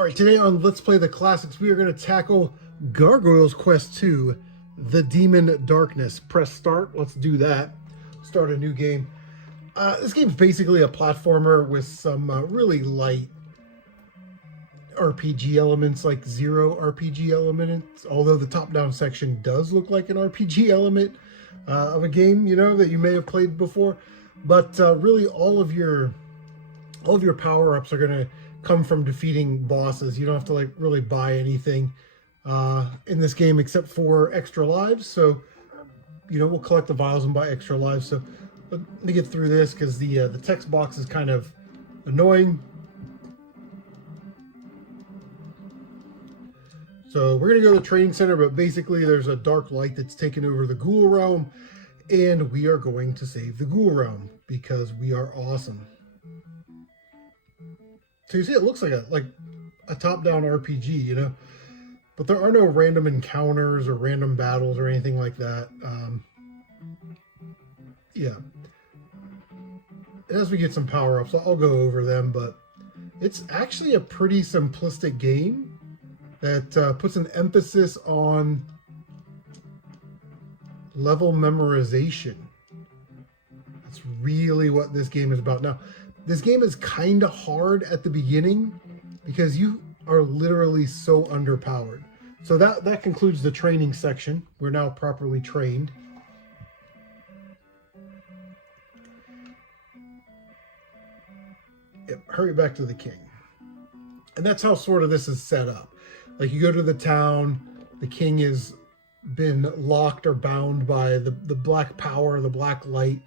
Alright, today on Let's Play the Classics, we are going to tackle Gargoyle's Quest 2, The Demon Darkness. Press start, let's do that. Start a new game. This game's basically a platformer with some really light RPG elements, like zero RPG elements, although the top-down section does look like an RPG element of a game, you know, that you may have played before. But really all of your power-ups are going to come from defeating bosses. You don't have to like really buy anything in this game except for extra lives. So, you know, we'll collect the vials and buy extra lives. So let me get through this because the text box is kind of annoying. So we're gonna go to the training center, but basically there's a dark light that's taken over the Ghoul Realm, and we are going to save the Ghoul Realm because we are awesome. So you see, it looks like a top-down RPG, you know, but there are no random encounters or random battles or anything like that. Yeah. As we get some power-ups, I'll go over them, but it's actually a pretty simplistic game that puts an emphasis on level memorization. That's really what this game is about. Now, this game is kind of hard at the beginning because you are literally so underpowered. So that concludes the training section. We're now properly trained. Yep, hurry back to the king. And that's how sort of this is set up. Like you go to the town, the king has been locked or bound by the black power, the black light,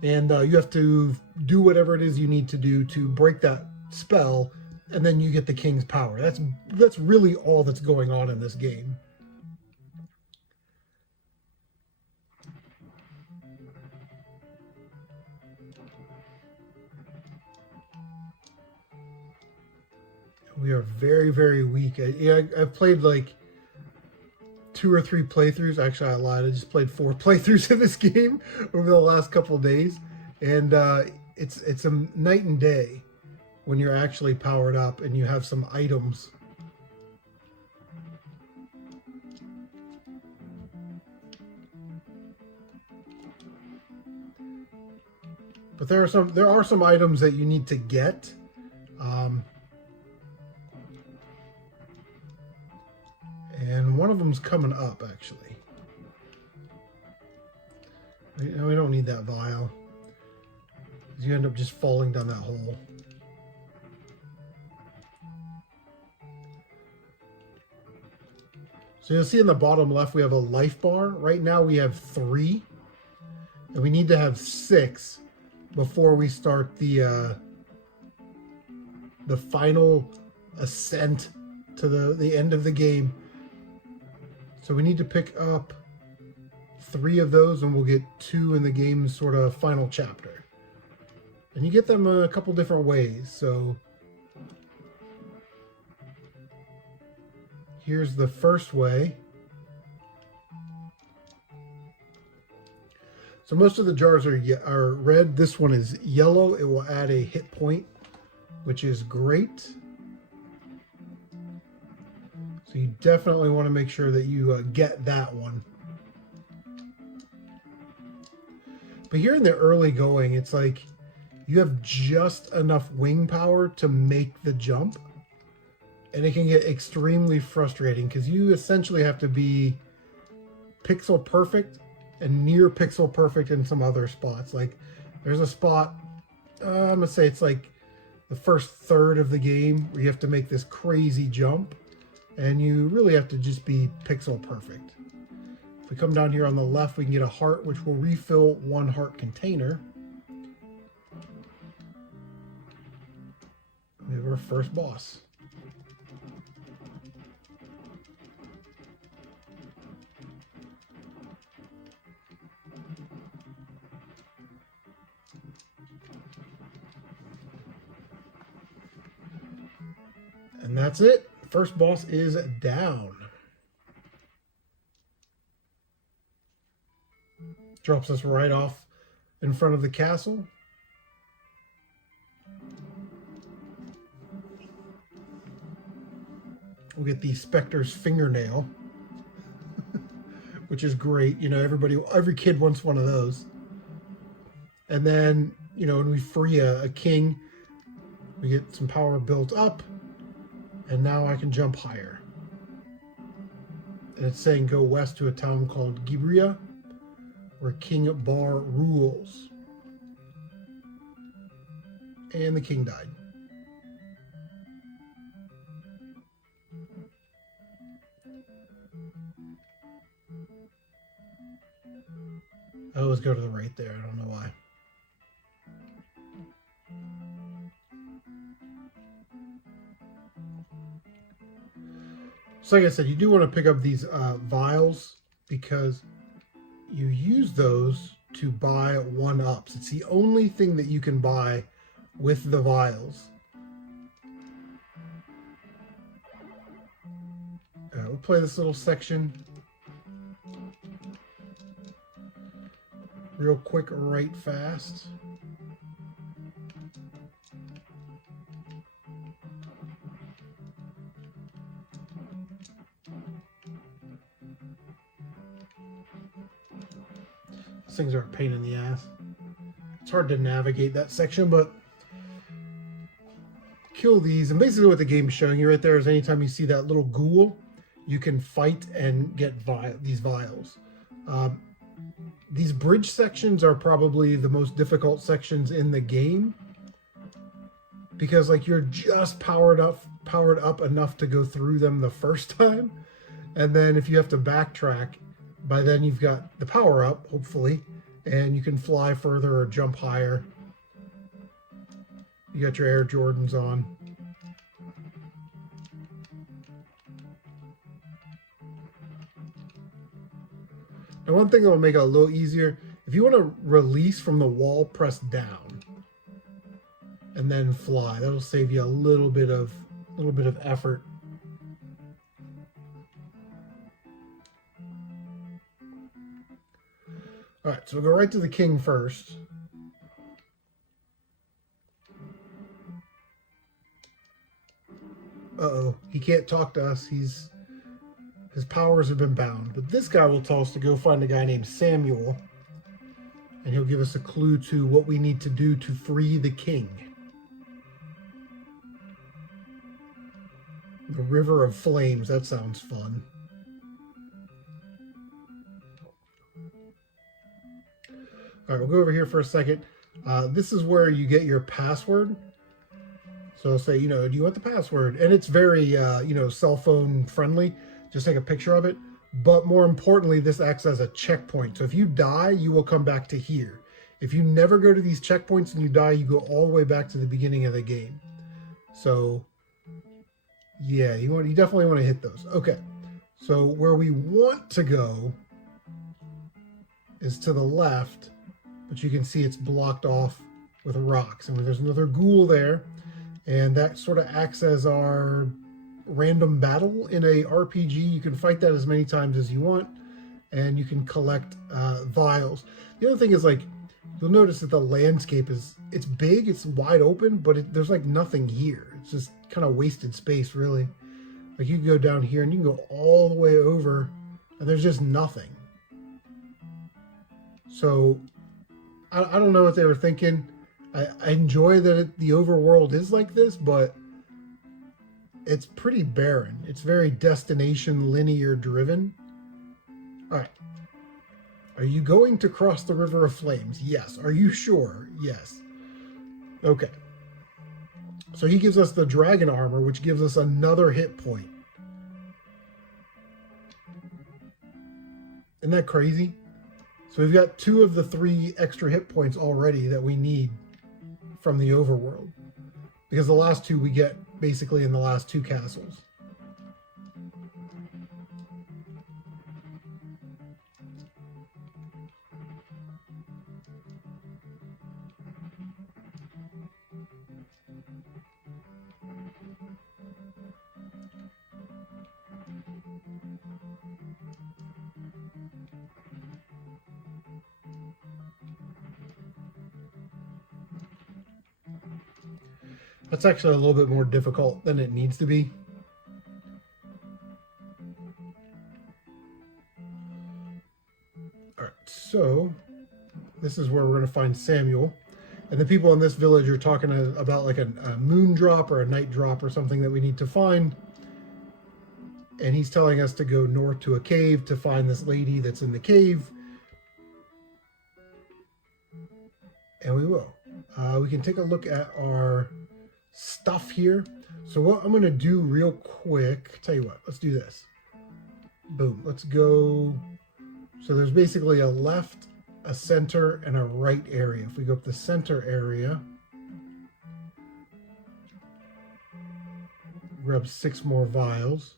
and you have to do whatever it is you need to do to break that spell, and then you get the king's power. That's really all that's going on in this game. We are very, very weak. I've played like 2 or 3 playthroughs. Actually, I lied. I just played 4 playthroughs of this game over the last couple of days, and it's a night and day when you're actually powered up and you have some items. But there are some items that you need to get. And one of them's coming up, actually. We don't need that vial. You end up just falling down that hole. So you'll see in the bottom left we have a life bar. Right now we have 3. And we need to have 6 before we start the final ascent to the end of the game. So we need to pick up 3 of those, and we'll get 2 in the game's sort of final chapter. And you get them a couple different ways. So here's the first way. So most of the jars are red. This one is yellow. It will add a hit point, which is great. So you definitely want to make sure that you get that one. But here in the early going, it's like you have just enough wing power to make the jump. And it can get extremely frustrating because you essentially have to be pixel perfect and near pixel perfect in some other spots. Like there's a spot, I'm going to say it's like the first third of the game where you have to make this crazy jump. And you really have to just be pixel perfect. If we come down here on the left, we can get a heart, which will refill 1 heart container. We have our first boss. And that's it. First boss is down. Drops us right off in front of the castle. we'll get the Spectre's fingernail, which is great. You know, every kid wants one of those. And then, you know, when we free a king, we get some power built up, and now I can jump higher. And it's saying go west to a town called Gibria, where King Bar rules. And the king died. I always go to the right there, I don't know why. So like I said, you do want to pick up these vials because you use those to buy 1-ups. It's the only thing that you can buy with the vials. We'll play this little section real quick, right fast. These things are a pain in the ass. It's hard to navigate that section, but kill these. And basically what the game is showing you right there is anytime you see that little ghoul, you can fight and get these vials. These bridge sections are probably the most difficult sections in the game because like you're just powered up enough to go through them the first time, and then if you have to backtrack, by then you've got the power up, hopefully, and you can fly further or jump higher. You got your Air Jordans on. Now one thing that will make it a little easier, if you want to release from the wall, press down and then fly. That'll save you a little bit of effort. All right, so we'll go right to the king first. Uh-oh, he can't talk to us. His powers have been bound. But this guy will tell us to go find a guy named Samuel, and he'll give us a clue to what we need to do to free the king. The River of Flames, that sounds fun. All right, we'll go over here for a second. This is where you get your password. So I'll say, you know, do you want the password? And it's very, you know, cell phone friendly. Just take a picture of it. But more importantly, this acts as a checkpoint. So if you die, you will come back to here. If you never go to these checkpoints and you die, you go all the way back to the beginning of the game. So yeah, you definitely want to hit those. Okay, so where we want to go is to the left, but you can see it's blocked off with rocks. And there's another ghoul there, and that sort of acts as our random battle in a RPG. You can fight that as many times as you want, and you can collect vials. The other thing is, like, you'll notice that the landscape it's big, it's wide open, but there's like nothing here. It's just kind of wasted space, really. Like, you can go down here and you can go all the way over, and there's just nothing. So I don't know what they were thinking. I enjoy that the overworld is like this, but it's pretty barren. It's very destination linear driven. All right. Are you going to cross the River of Flames? Yes. Are you sure? Yes. Okay. So he gives us the dragon armor, which gives us another hit point. Isn't that crazy? So we've got 2 of the 3 extra hit points already that we need from the overworld, because the last 2 we get basically in the last 2 castles. That's actually a little bit more difficult than it needs to be. So this is where we're going to find Samuel. And the people in this village are talking about like a moon drop or a night drop or something that we need to find. And he's telling us to go north to a cave to find this lady that's in the cave. And we will. We can take a look at our stuff here. So what I'm going to do real quick, tell you what, let's do this. Boom. Let's go. So there's basically a left, a center, and a right area. If we go up the center area, grab 6 more vials.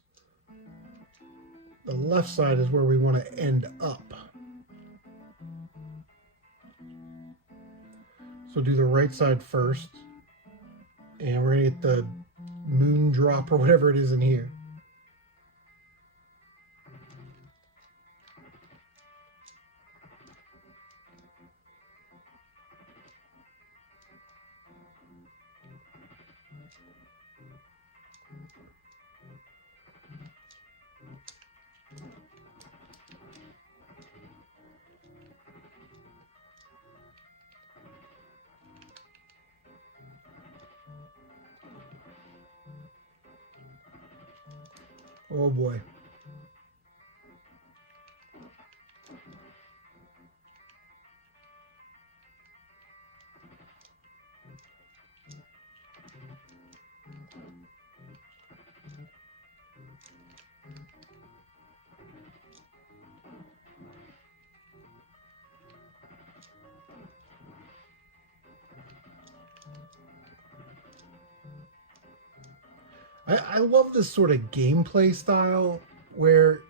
The left side is where we want to end up. So do the right side first. And we're going to get the moon drop or whatever it is in here. Oh boy. I love this sort of gameplay style where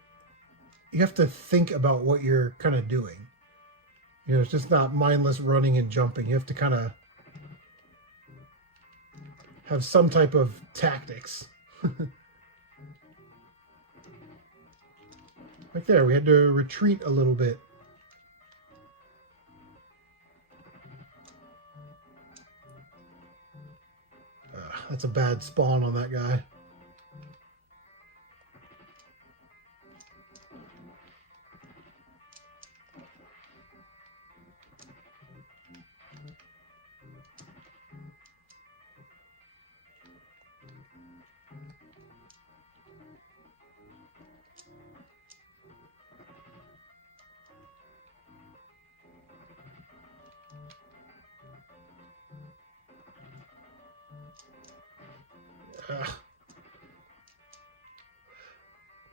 you have to think about what you're kind of doing. You know, it's just not mindless running and jumping. You have to kind of have some type of tactics. Like there, we had to retreat a little bit. That's a bad spawn on that guy.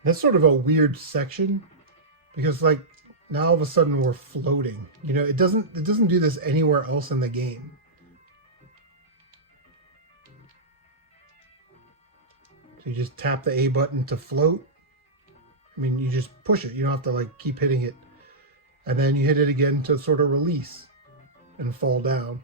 That's sort of a weird section because like now all of a sudden we're floating. You know, it doesn't do this anywhere else in the game. So you just tap the A button to float. I mean, you just push it. You don't have to like keep hitting it. And then you hit it again to sort of release and fall down.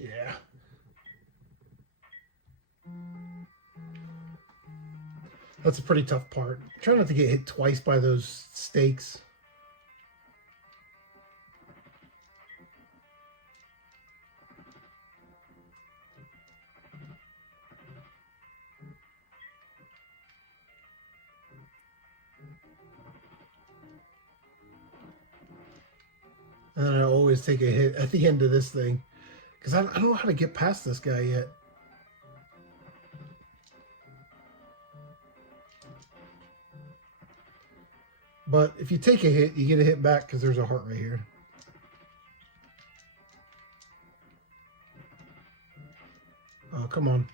Yeah. That's a pretty tough part. Try not to get hit twice by those stakes. And then I always take a hit at the end of this thing. Because I don't know how to get past this guy yet. But if you take a hit, you get a hit back because there's a heart right here. Oh, come on.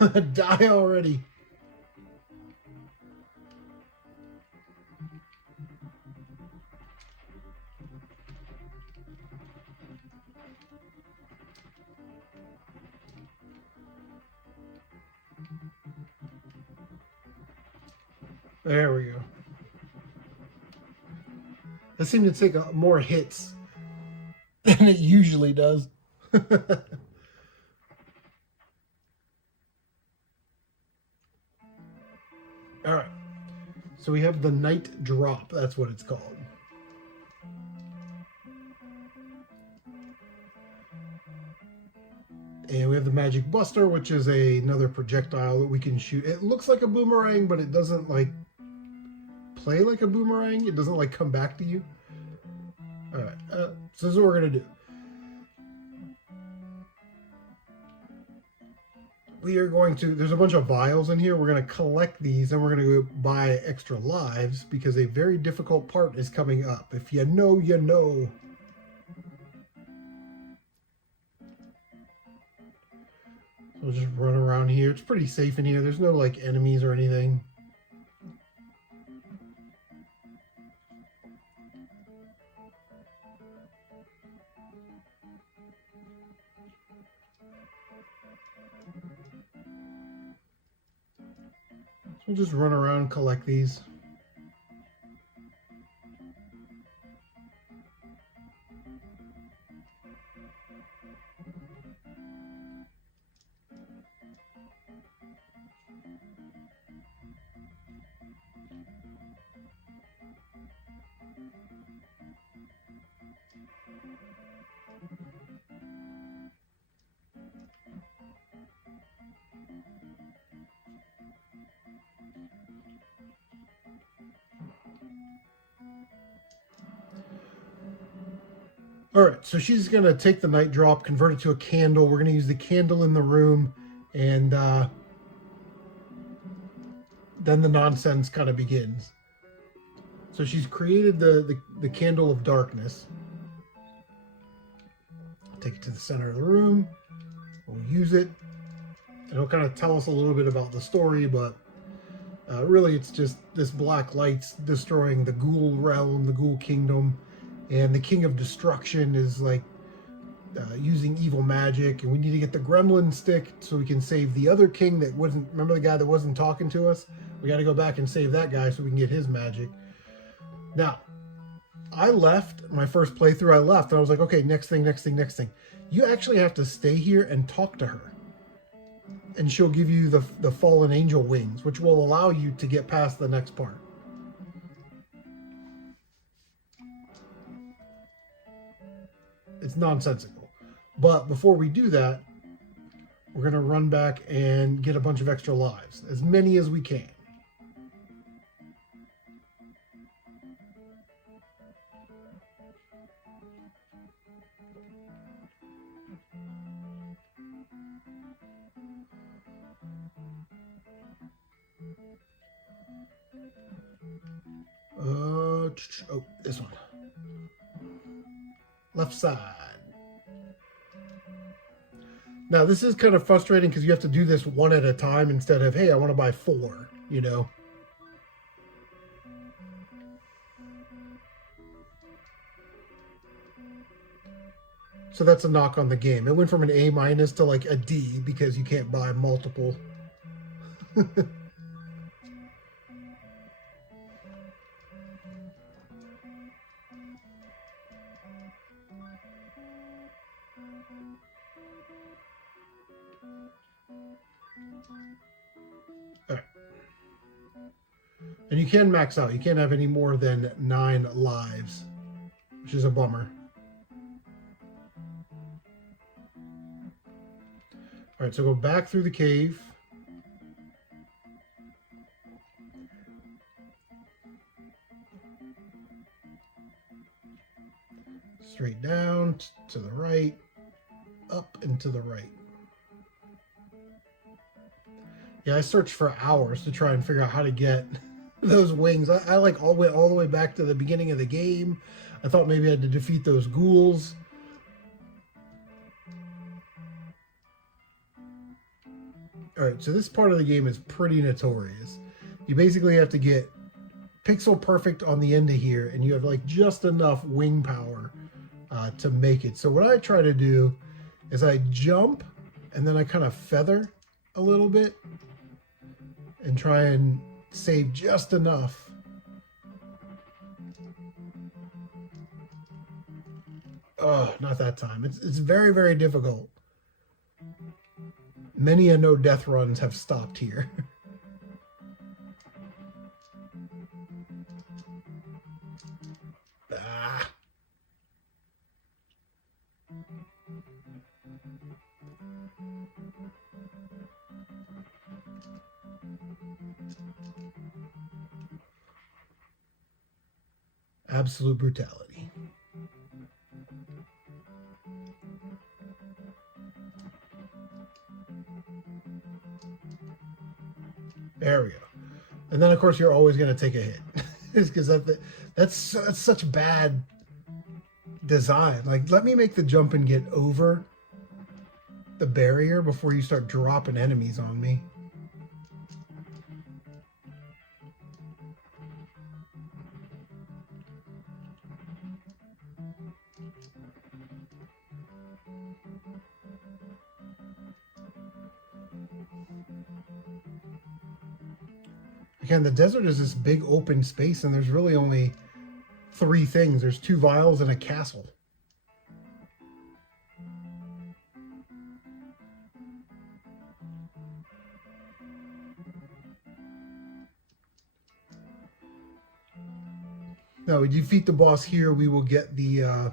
Die already. There we go. That seemed to take more hits than it usually does. All right. So we have the night drop. That's what it's called. And we have the magic buster, which is another projectile that we can shoot. It looks like a boomerang, but it doesn't like play like a boomerang. It doesn't like come back to you. All right. So this is what we're going to do. We are going to, there's a bunch of vials in here. We're going to collect these and we're going to go buy extra lives because a very difficult part is coming up. If you know, you know. So we'll just run around here. It's pretty safe in here. There's no like enemies or anything. We'll just run around and collect these. All right, so she's going to take the night drop, convert it to a candle. We're going to use the candle in the room, and then the nonsense kind of begins. So she's created the candle of darkness. Take it to the center of the room. We'll use it. It'll kind of tell us a little bit about the story, but really it's just this black light's destroying the Ghoul Realm, the Ghoul Kingdom. And the King of Destruction is like using evil magic, and we need to get the gremlin stick so we can save the other king that wasn't, remember the guy that wasn't talking to us? We got to go back and save that guy so we can get his magic. Now, I left, my first playthrough I left, and I was like, okay, next thing. You actually have to stay here and talk to her. And she'll give you the fallen angel wings, which will allow you to get past the next part. It's nonsensical. But before we do that, we're going to run back and get a bunch of extra lives. As many as we can. Oh, this one. Left side. Now, this is kind of frustrating because you have to do this one at a time instead of, hey, I want to buy 4, you know. So that's a knock on the game. It went from an A- to like a D because you can't buy multiple. And you can max out. You can't have any more than 9 lives, which is a bummer. All right, so go back through the cave. Straight down, to the right, up and to the right. Yeah, I searched for hours to try and figure out how to get those wings. I like went all the way back to the beginning of the game. I thought maybe I had to defeat those ghouls. Alright, so this part of the game is pretty notorious. You basically have to get pixel perfect on the end of here, and you have like just enough wing power to make it. So what I try to do is I jump, and then I kind of feather a little bit, and try and save just enough. Oh, not that time. It's very, very difficult. Many a no death runs have stopped here. Ah. Absolute brutality. There we go. And then, of course, you're always going to take a hit. Because that's such bad design. Like, let me make the jump and get over the barrier before you start dropping enemies on me. Again, the desert is this big open space, and there's really only 3 things. There's 2 vials and a castle. Now, we defeat the boss here, we will get the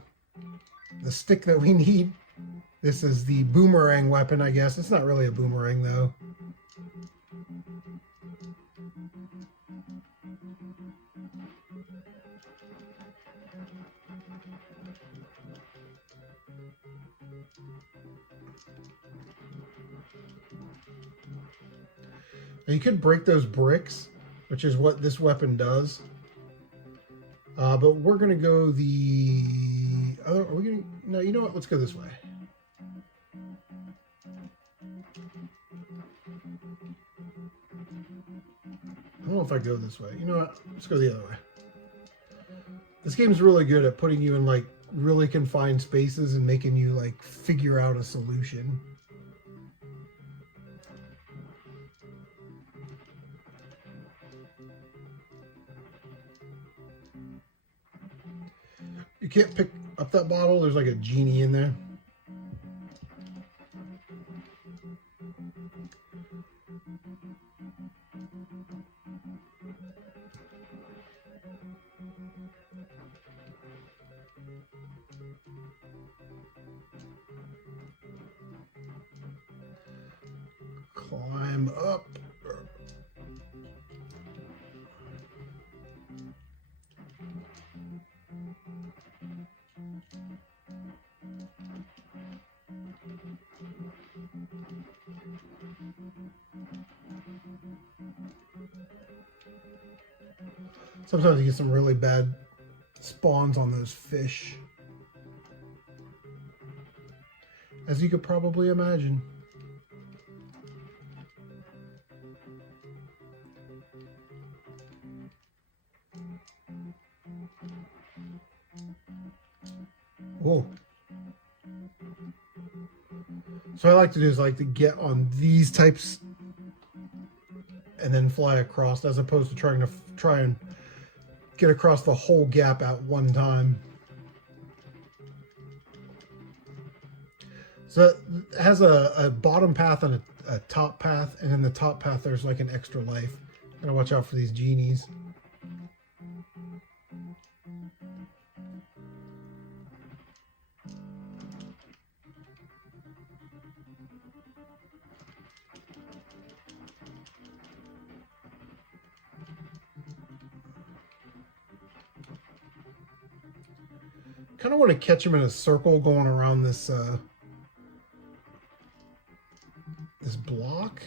stick that we need. This is the boomerang weapon, I guess. It's not really a boomerang, though. Now, you could break those bricks, which is what this weapon does. But we're going to go the... Are we going to... No, you know what? Let's go this way. I don't know if I go this way. You know what? Let's go the other way. This game's really good at putting you in, like, really confined spaces and making you, like, figure out a solution. You can't pick up that bottle. There's like a genie in there. Climb up. Sometimes you get some really bad spawns on those fish, as you could probably imagine. Whoa. So I like to do is like to get on these types and then fly across, as opposed to try and get across the whole gap at one time. So it has a bottom path and a top path, and in the top path there's like an extra life. Gotta watch out for these genies. Kind of want to catch him in a circle going around this this block.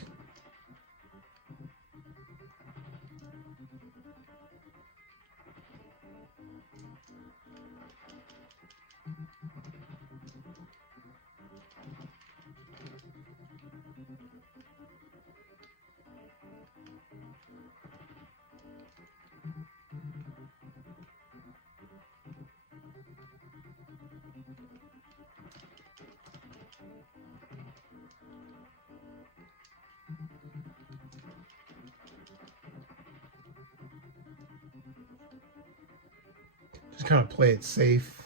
Just kind of play it safe.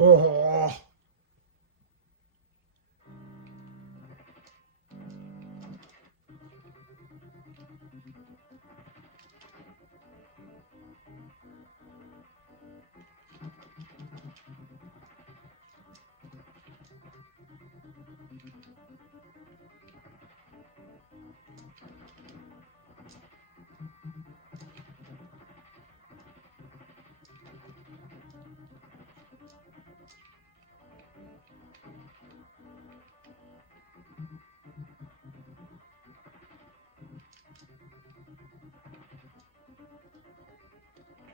Oh.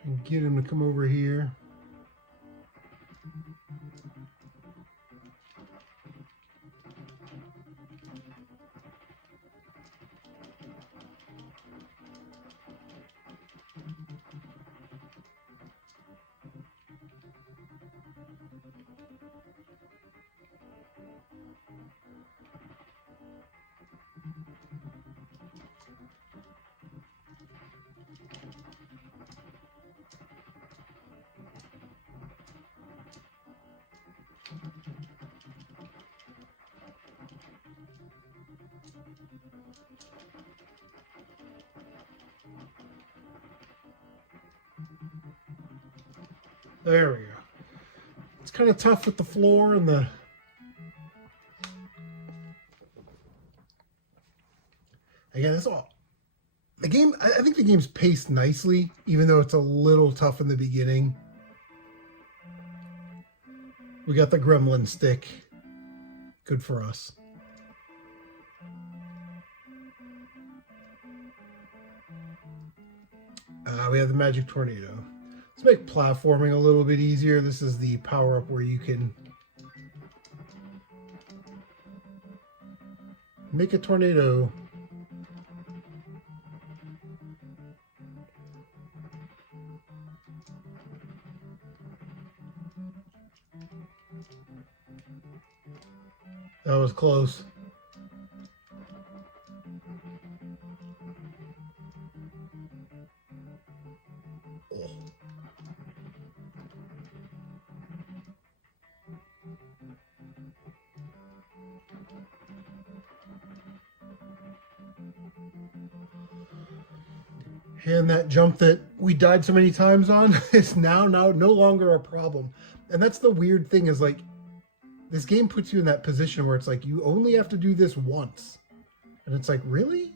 And get him to come over here. There we go. It's kind of tough with the floor and the... Again, that's all. The game, I think the game's paced nicely, even though it's a little tough in the beginning. We got the gremlin stick. Good for us. We have the magic tornado. Let's make platforming a little bit easier. This is the power-up where you can make a tornado. That was close. And that jump that we died so many times on is now no longer a problem. And that's the weird thing is like, this game puts you in that position where it's like, you only have to do this once. And it's like, really?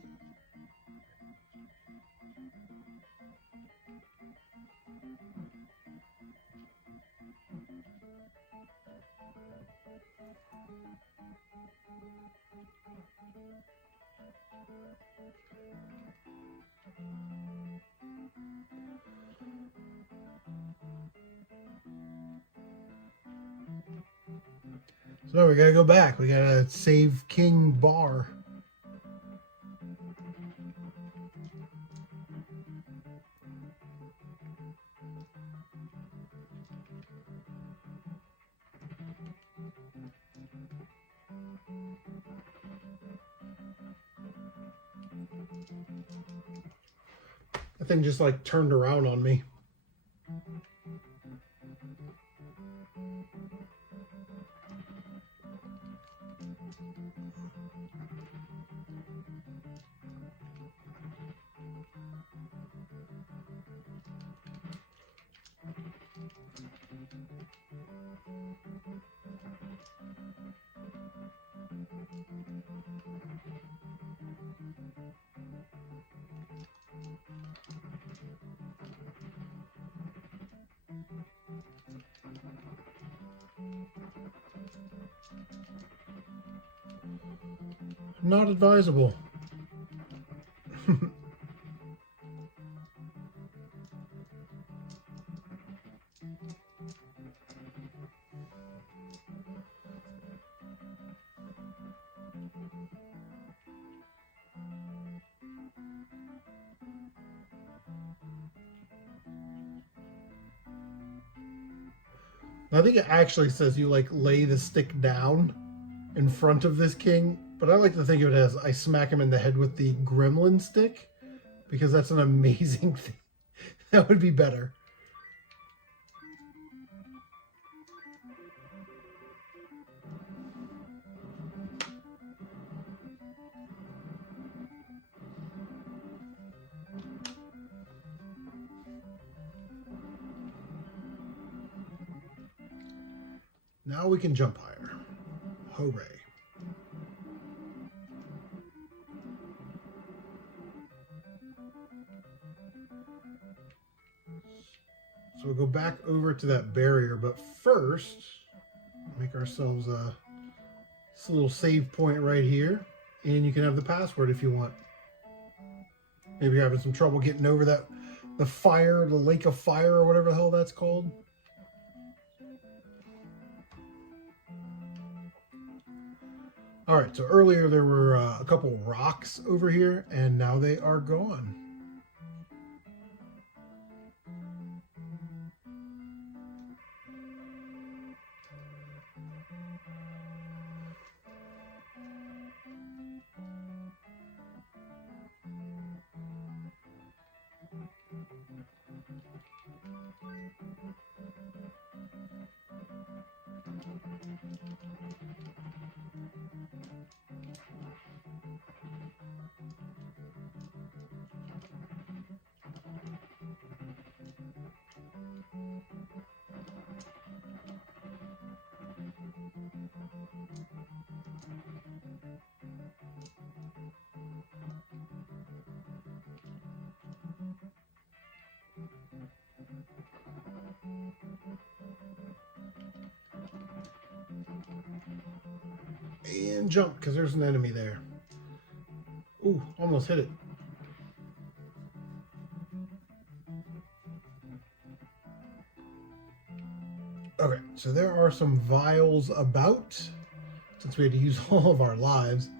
So we gotta go back. We gotta save King Bar. The thing just like turned around on me. Not advisable. I think it actually says you like lay the stick down in front of this king, but I like to think of it as I smack him in the head with the gremlin stick, because that's an amazing thing. That would be better. Now we can jump higher. Hooray. So we'll go back over to that barrier, but first, make ourselves this little save point right here, and you can have the password if you want. Maybe you're having some trouble getting over that, the lake of fire, or whatever the hell that's called. All right, so earlier there were a couple rocks over here, and now they are gone. And jump, because there's an enemy there. Ooh, almost hit it. Okay, so there are some vials about, since we had to use all of our lives.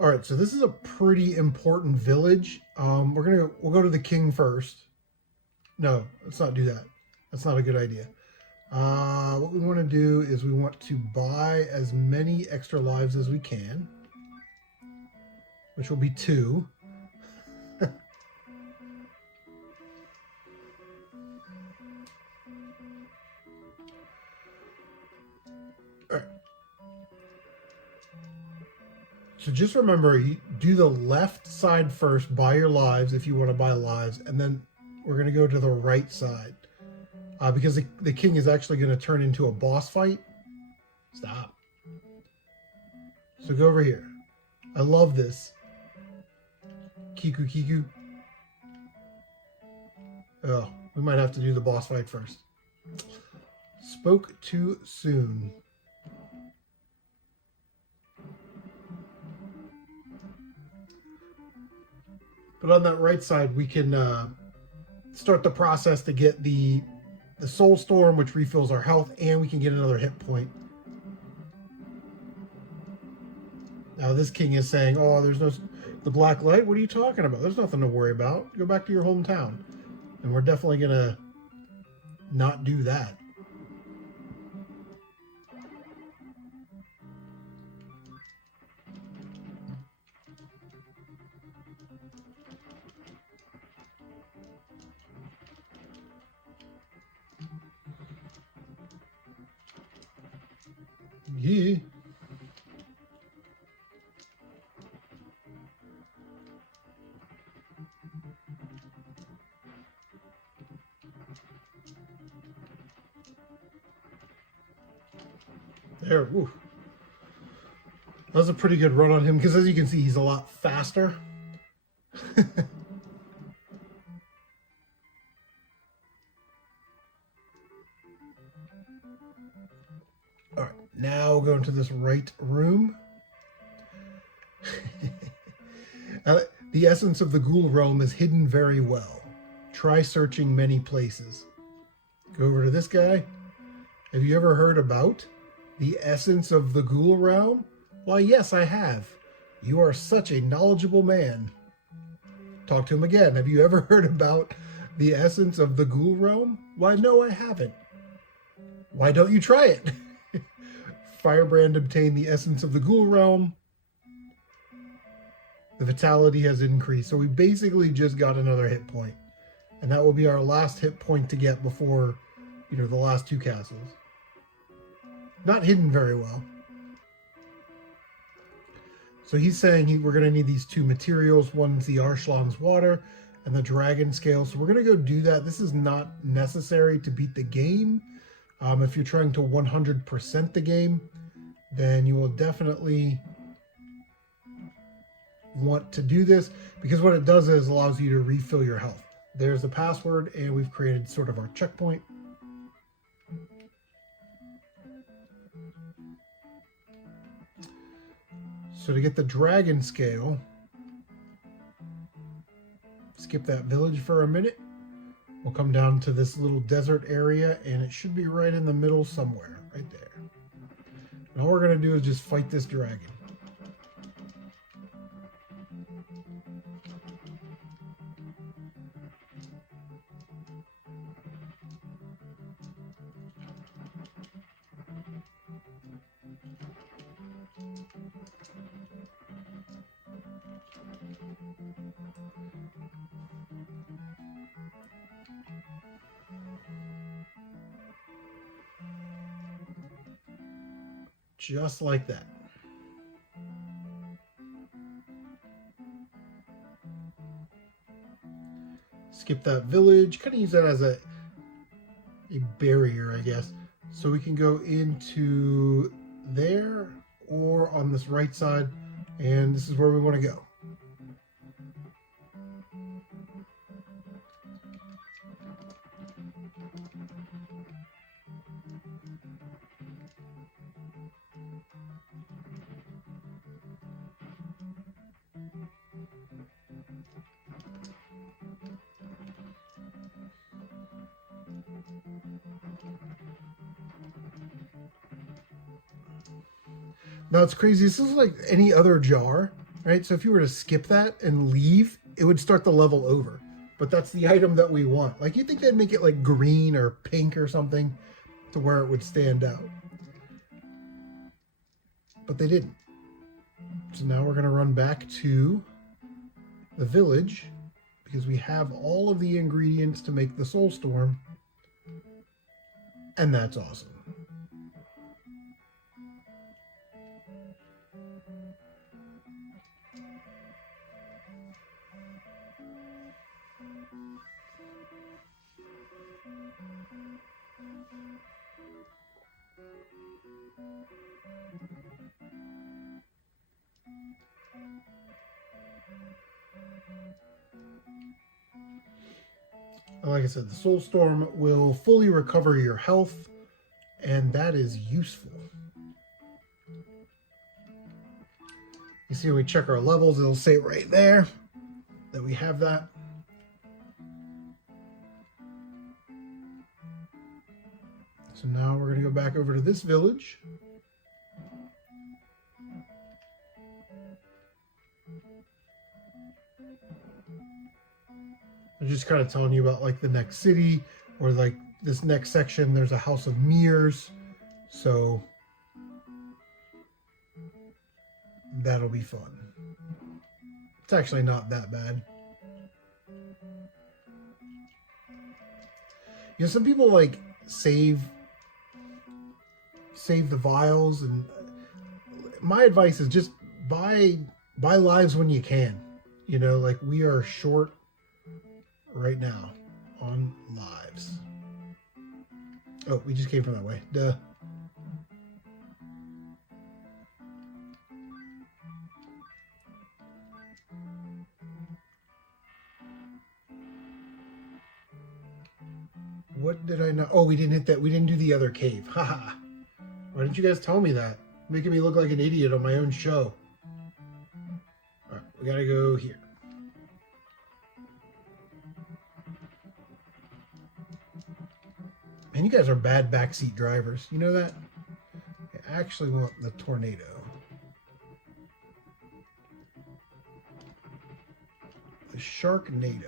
All right, so this is a pretty important village. We'll go to the king first. No, let's not do that. That's not a good idea. What we want to do is we want to buy as many extra lives as we can, which will be 2. All right. So just remember, you do the left side first, buy your lives if you want to buy lives, and then we're going to go to the right side. Because the king is actually going to turn into a boss fight. Stop. So go over here. I love this. Kiku Kiku. Oh, we might have to do the boss fight first. Spoke too soon. But on that right side, we can start the process to get the Soul Storm, which refills our health, and we can get another hit point. Now this king is saying, oh, there's the black light. What are you talking about? There's nothing to worry about. Go back to your hometown. And we're definitely going to not do that. Yeah. There, woo. That was a pretty good run on him, because as you can see, he's a lot faster. All right, now we'll go into this right room. The essence of the Ghoul Realm is hidden very well. Try searching many places. Go over to this guy. Have you ever heard about the essence of the Ghoul Realm? Why, yes, I have. You are such a knowledgeable man. Talk to him again. Have you ever heard about the essence of the Ghoul Realm? Why, no, I haven't. Why don't you try it? Firebrand obtained the essence of the Ghoul Realm. The vitality has increased. So we basically just got another hit point. And that will be our last hit point to get before, the last two castles. Not hidden very well. So he's saying we're going to need these two materials. One's the Arslan's water and the dragon scale. So we're going to go do that. This is not necessary to beat the game. If you're trying to 100% the game, then you will definitely want to do this, because what it does is allows you to refill your health. There's the password, and we've created sort of our checkpoint. So to get the dragon scale, skip that village for a minute. We'll come down to this little desert area, and it should be right in the middle somewhere, right there. And all we're going to do is just fight this dragon. Just like that. Skip that village. Kind of use that as a barrier, I guess. So we can go into there or on this right side. And this is where we want to go. Now it's crazy. This is like any other jar, right? So if you were to skip that and leave, it would start the level over. But that's the item that we want. Like, you'd think they'd make it like green or pink or something to where it would stand out. But they didn't. So now we're going to run back to the village because we have all of the ingredients to make the Soul Storm. And that's awesome. Like I said, the Soul Storm will fully recover your health, and that is useful. You see, when we check our levels, it'll say right there that we have that. So now we're going to go back over to this village. I'm just kind of telling you about like the next city, or like this next section, there's a house of mirrors. So that'll be fun. It's actually not that bad. Some people like save the vials, and my advice is just buy lives when you can. Like we are short right now on lives. Oh, we just came from that way. Duh. What did I know? Oh, we didn't hit that. We didn't do the other cave. Haha. Why didn't you guys tell me that? Making me look like an idiot on my own show. All right, we gotta go here. Man, you guys are bad backseat drivers. You know that? I actually want the tornado. The Sharknado.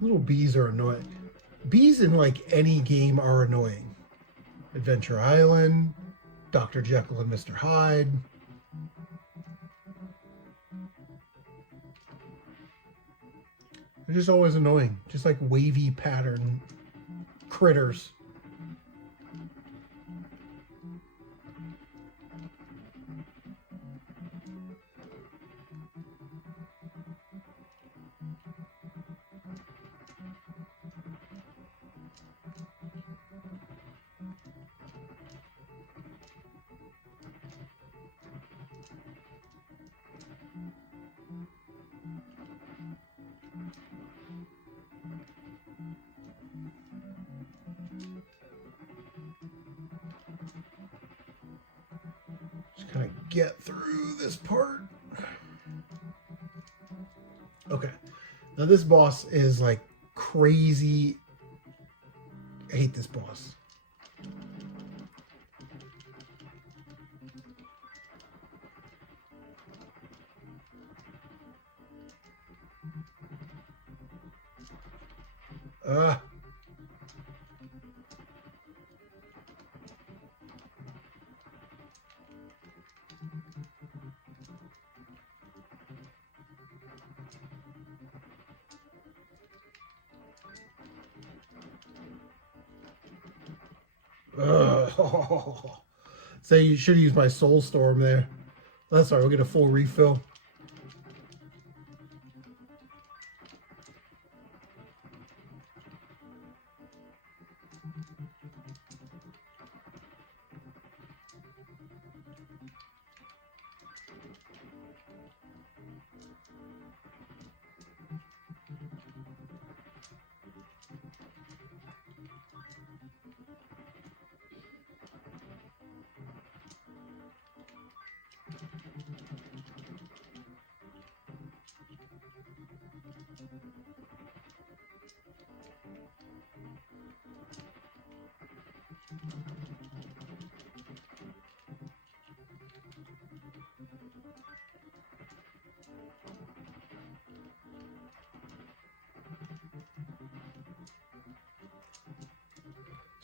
Little bees are annoying. Bees in like any game are annoying. Adventure Island, Dr. Jekyll and Mr. Hyde. They're just always annoying. Just like wavy pattern critters. Kind of get through this part. Okay. Now this boss is like crazy. I hate this boss. Ah. So you should use my soul storm there. That's all right, we'll get a full refill.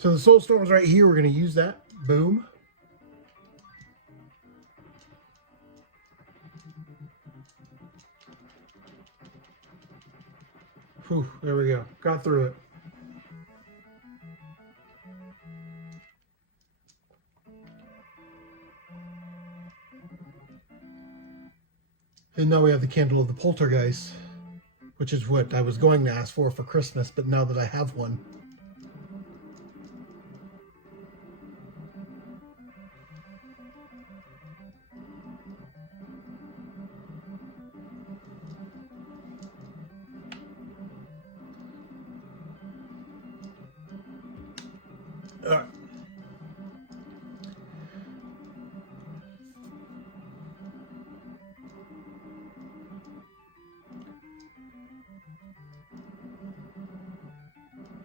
So the soul storm's right here. We're going to use that. Boom. Whew, there we go. Got through it. And now we have the Candle of the Poltergeist, which is what I was going to ask for Christmas, but now that I have one.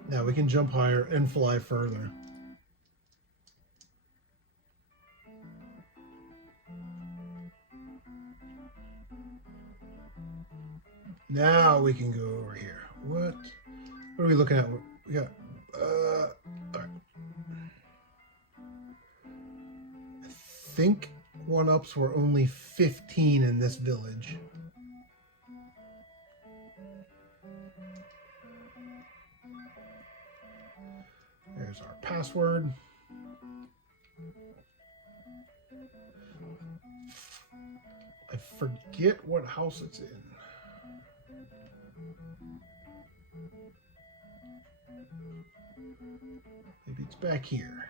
Now we can jump higher and fly further. Now we can go over here. What are we looking at? We got, all right. I think 1-ups were only 15 in this village. There's our password. I forget what house it's in. Maybe it's back here.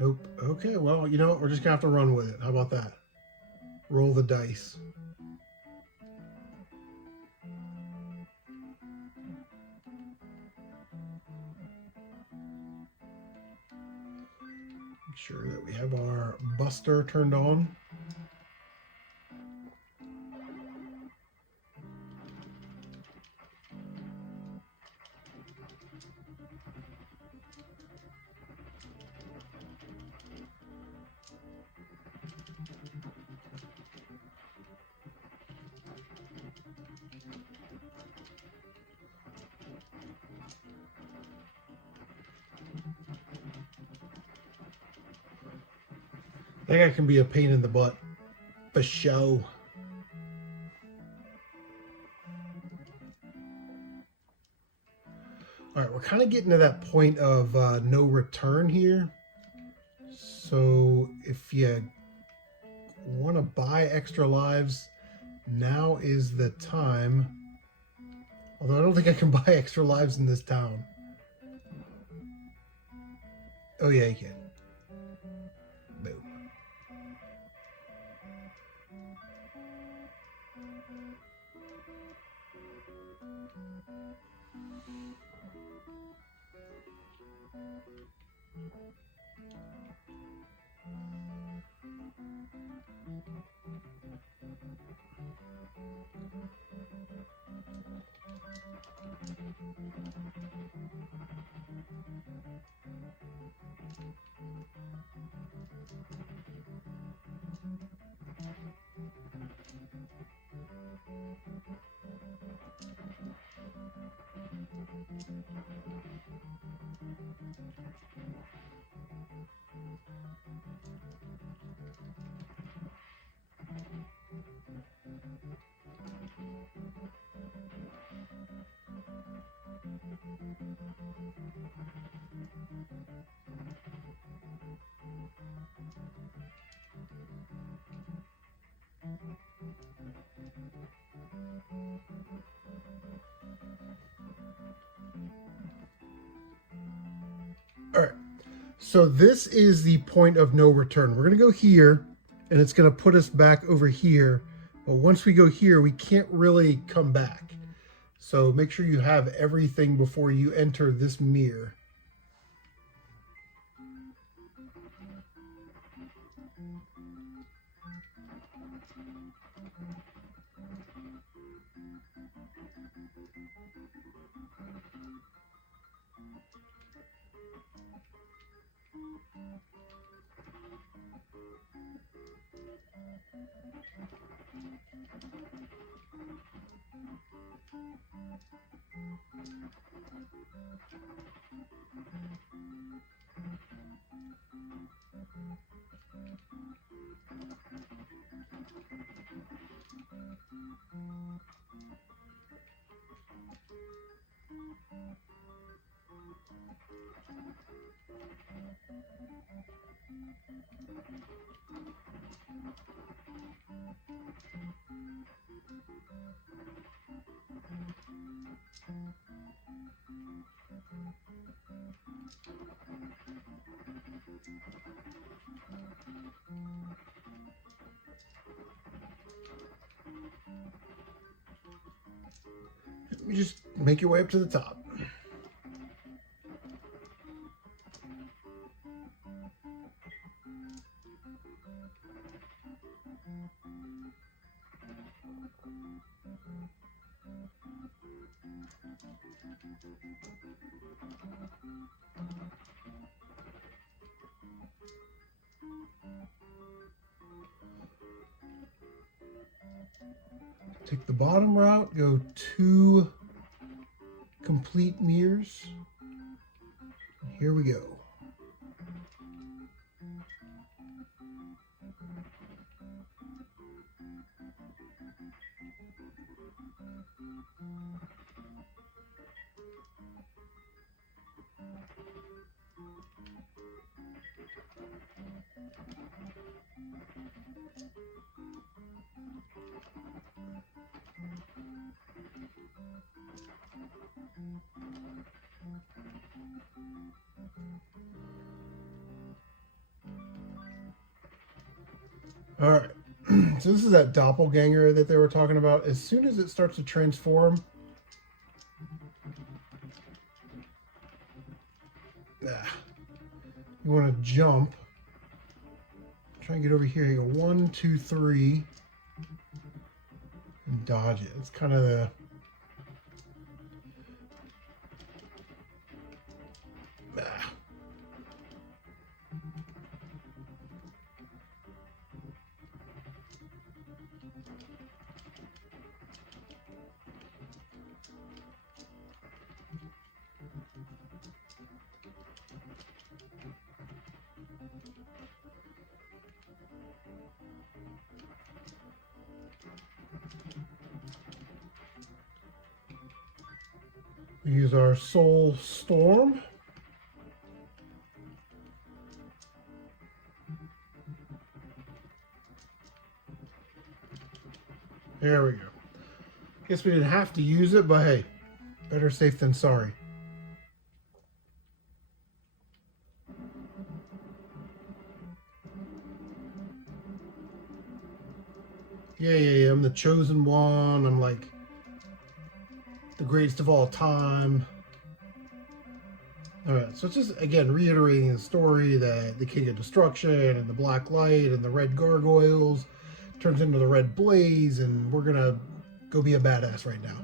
Nope. Okay, well, you know what? We're just gonna have to run with it. How about that? Roll the dice. Make sure that we have our buster turned on. That guy can be a pain in the butt. For show. All right, we're kind of getting to that point of no return here. So if you want to buy extra lives, now is the time. Although I don't think I can buy extra lives in this town. Oh yeah, you can. Boom. All right. So this is the point of no return. We're going to go here, and it's going to put us back over here. But once we go here, we can't really come back. So make sure you have everything before you enter this mirror. You just make your way up to the top. Take the bottom route, go 2 complete mirrors. Here we go. All right. So this is that doppelganger that they were talking about. As soon as it starts to transform, you want to jump. Try and get over here. You go 1, 2, 3, and dodge it. It's kind of the we use our Soul Storm. There we go. Guess we didn't have to use it, but hey, better safe than sorry. Yeah, I'm the chosen one. I'm like the greatest of all time. Alright, so it's just, again, reiterating the story that the King of Destruction and the Black Light and the Red Gargoyles turns into the Red Blaze, and we're gonna go be a badass right now.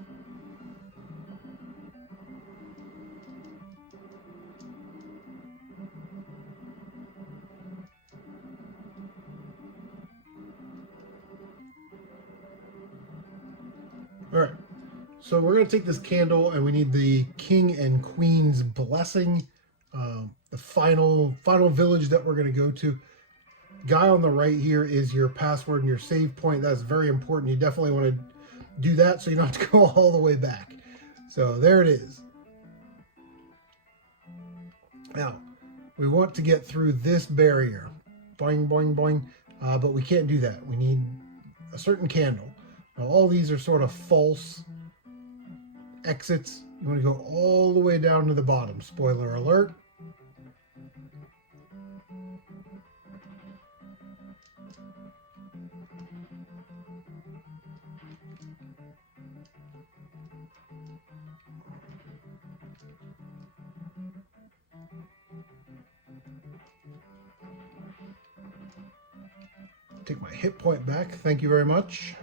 Alright, so we're going to take this candle and we need the King and Queen's blessing. The final village that we're going to go to. Guy on the right here is your password and your save point. That's very important. You definitely want to do that so you don't have to go all the way back. So there it is. Now, we want to get through this barrier. Boing, boing, boing. But we can't do that. We need a certain candle. Now, all these are sort of false exits. You want to go all the way down to the bottom. Spoiler alert. Take my hit point back. Thank you very much.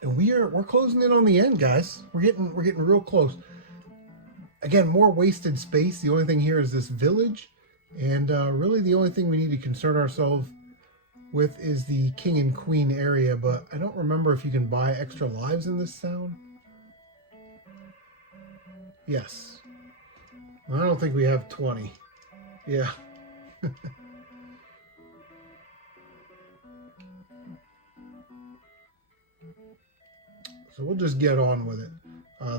And we're closing in on the end, guys. We're getting real close. Again, more wasted space. The only thing here is this village, and really the only thing we need to concern ourselves with is the King and Queen area. But I don't remember if you can buy extra lives in this town. Yes. I don't think we have 20. Yeah. So we'll just get on with it.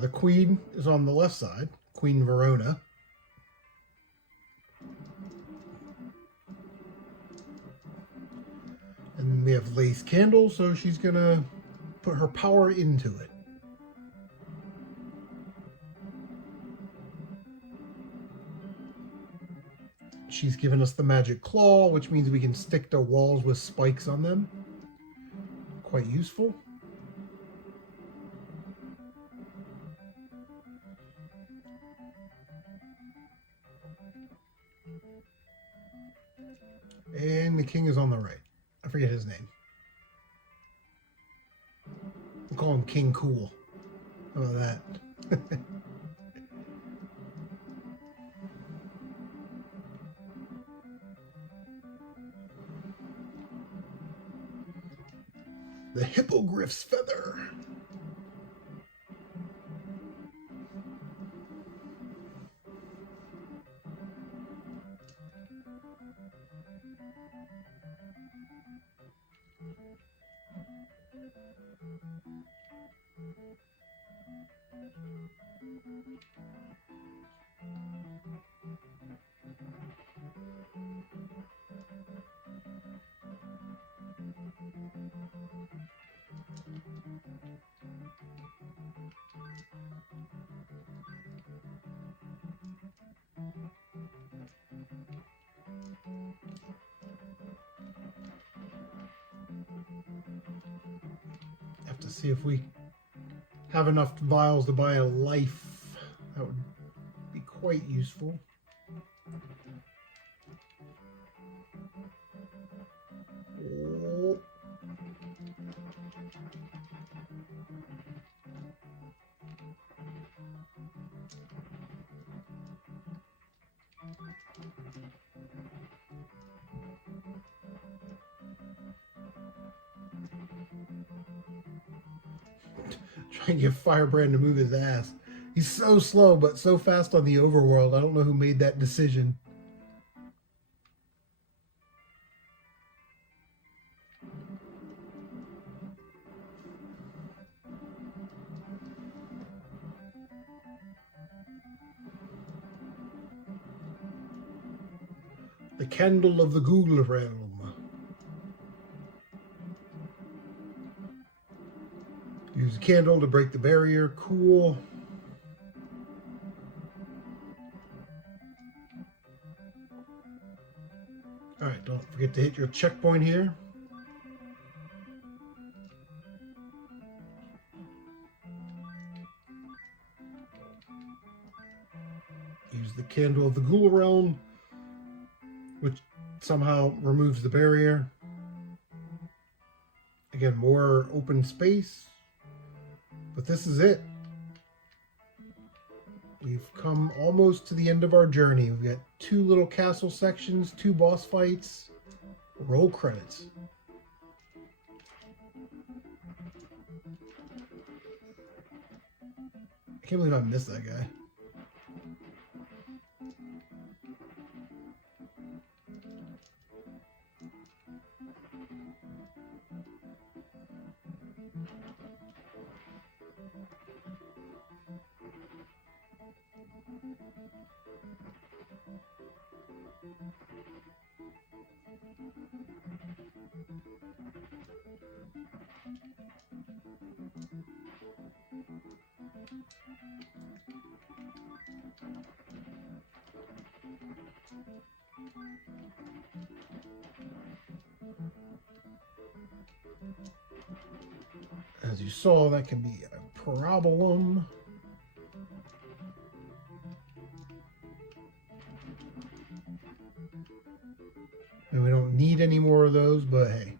The Queen is on the left side, Queen Verona. And we have Lace Candle, so she's going to put her power into it. She's given us the Magic Claw, which means we can stick to walls with spikes on them. Quite useful. And the king is on the right. I forget his name. We'll call him King Cool. How about that? The Hippogriff's Feather. Have to see if we have enough vials to buy a life. That would be quite useful. Oh. Trying to get Firebrand to move his ass. He's so slow, but so fast on the overworld. I don't know who made that decision. The candle of the Ghoul Realm. Use a candle to break the barrier. Cool. Alright, don't forget to hit your checkpoint here. Use the candle of the Ghoul Realm, which somehow removes the barrier. Again, more open space. But this is it. We've come almost to the end of our journey. We've got 2 little castle sections, 2 boss fights. Roll credits. I can't believe I missed that guy. As you saw, that can be a problem. And we don't need any more of those, but hey.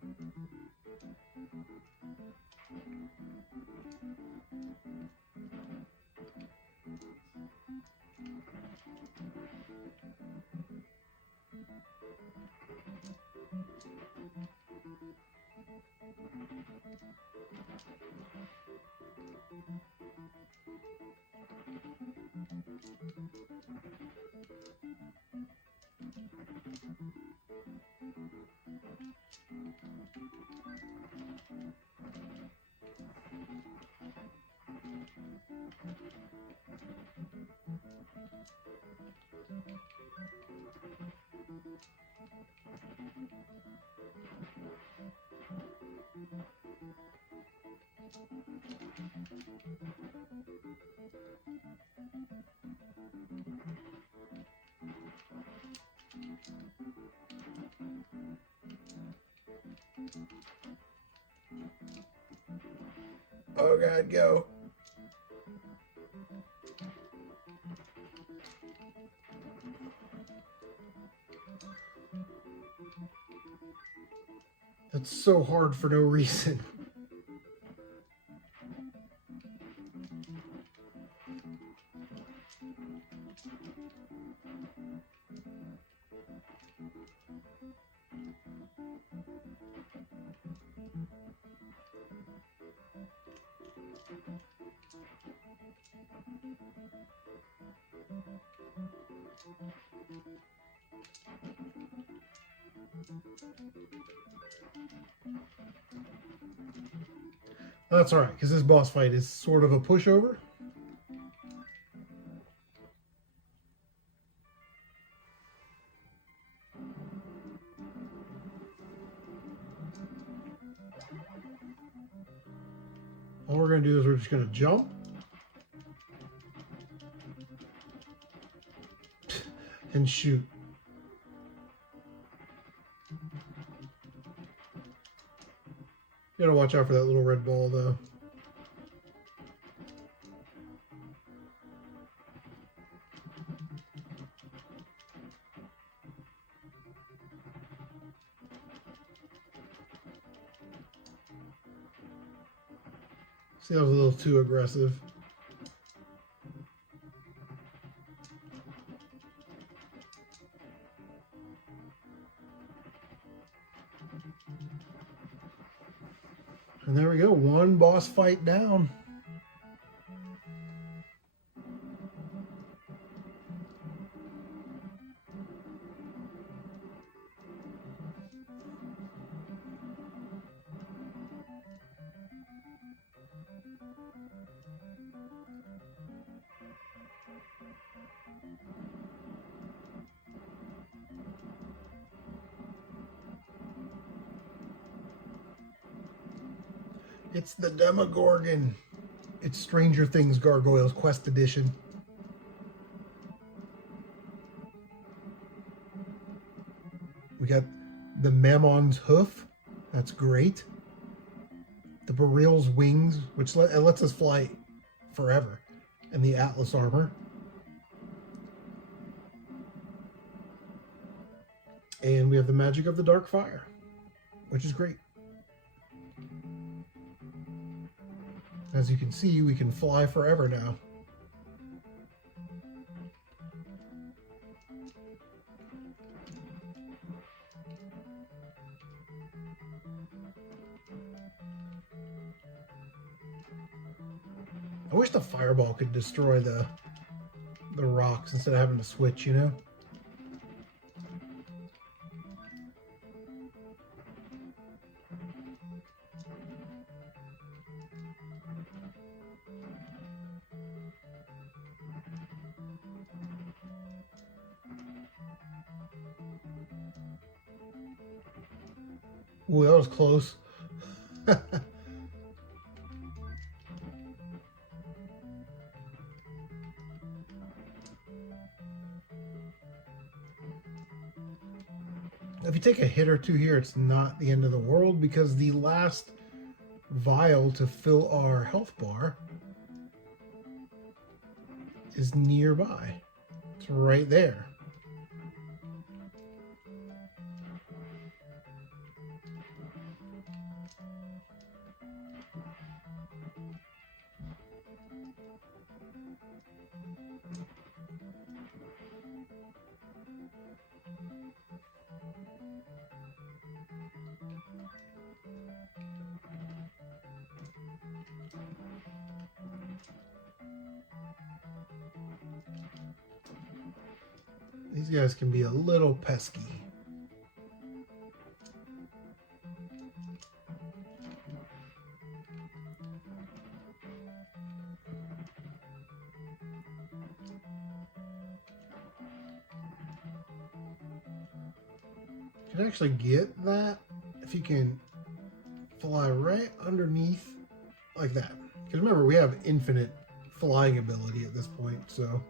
Oh God, go. That's so hard for no reason. That's alright, because this boss fight is sort of a pushover. All we're going to do is we're just going to jump. And shoot. You gotta watch out for that little red ball, though. See, that was a little too aggressive. And there we go, one boss fight down. It's the Demogorgon. It's Stranger Things Gargoyles Quest Edition. We got the Mammon's Hoof. That's great. The Baril's Wings, which lets us fly forever. And the Atlas Armor. And we have the Magic of the Dark Fire, which is great. As you can see, we can fly forever now. I wish the fireball could destroy the rocks instead of having to switch, you know? Ooh, that was close. If you take a hit or two here, it's not the end of the world because the last vial to fill our health bar is nearby. It's right there. These guys can be a little pesky. You can actually get that if you can fly right underneath like that. Because remember, we have infinite flying ability at this point, so...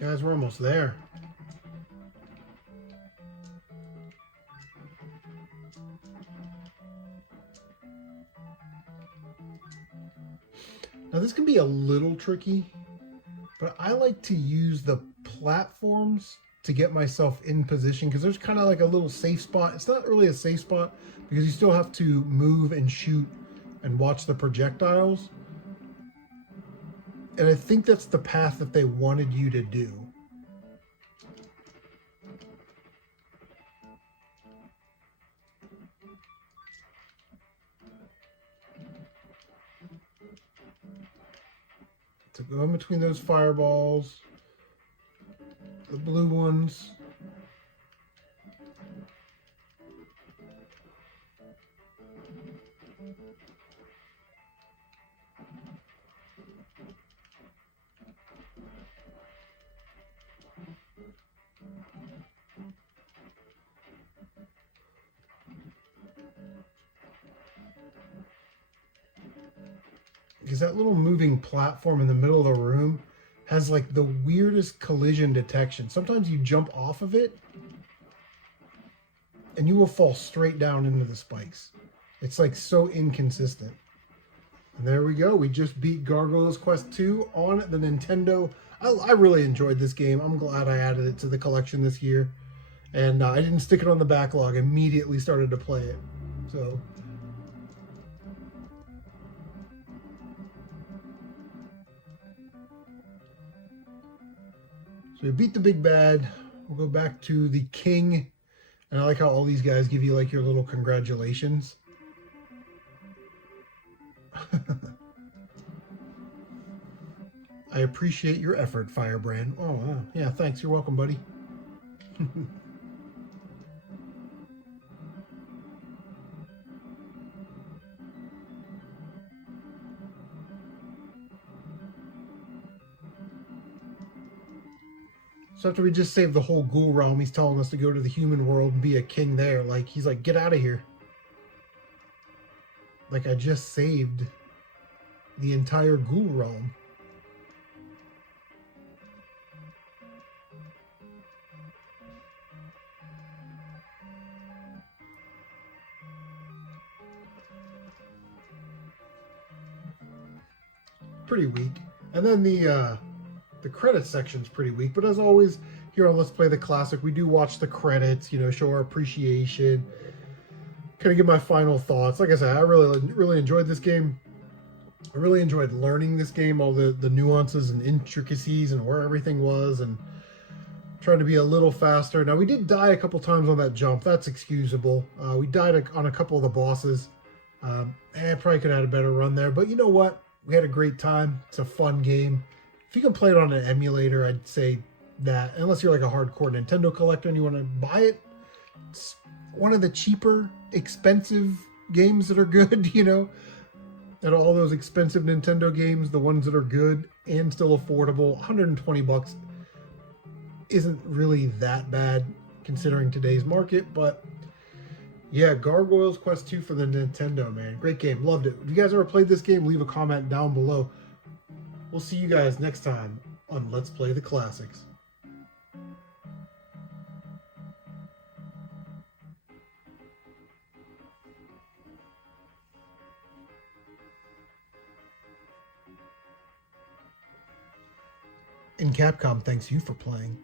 Guys, we're almost there. Now this can be a little tricky, but I like to use the platforms to get myself in position because there's kind of like a little safe spot. It's not really a safe spot because you still have to move and shoot and watch the projectiles. And I think that's the path that they wanted you to do. To go in between those fireballs, the blue ones. Because that little moving platform in the middle of the room has like the weirdest collision detection. Sometimes you jump off of it and you will fall straight down into the spikes. It's like so inconsistent. And there we go. We just beat Gargoyle's Quest 2 on the Nintendo. I really enjoyed this game. I'm glad I added it to the collection this year. And I didn't stick it on the backlog. I immediately started to play it. So we beat the big bad. We'll go back to the king. And I like how all these guys give you like your little congratulations. I appreciate your effort, Firebrand. Oh, yeah, thanks. You're welcome, buddy. So after we just saved the whole Ghoul Realm, he's telling us to go to the human world and be a king there. Like, he's like, get out of here. Like, I just saved the entire Ghoul Realm. Pretty weak. And then the credits section's pretty weak, but as always, here on Let's Play the Classic, we do watch the credits, you know, show our appreciation, kind of give my final thoughts. Like I said, I really enjoyed this game. I really enjoyed learning this game, all the nuances and intricacies and where everything was, and trying to be a little faster. Now, we did die a couple times on that jump. That's excusable. We died on a couple of the bosses. Probably could have had a better run there, but you know what? We had a great time. It's a fun game. If you can play it on an emulator, I'd say that. Unless you're like a hardcore Nintendo collector and you want to buy it, it's one of the cheaper, expensive games that are good, you know? Out of all those expensive Nintendo games, the ones that are good and still affordable, 120 bucks isn't really that bad considering today's market, but yeah, Gargoyle's Quest 2 for the Nintendo, man. Great game. Loved it. If you guys ever played this game, leave a comment down below. We'll see you guys next time on Let's Play the Classics. And Capcom thanks you for playing.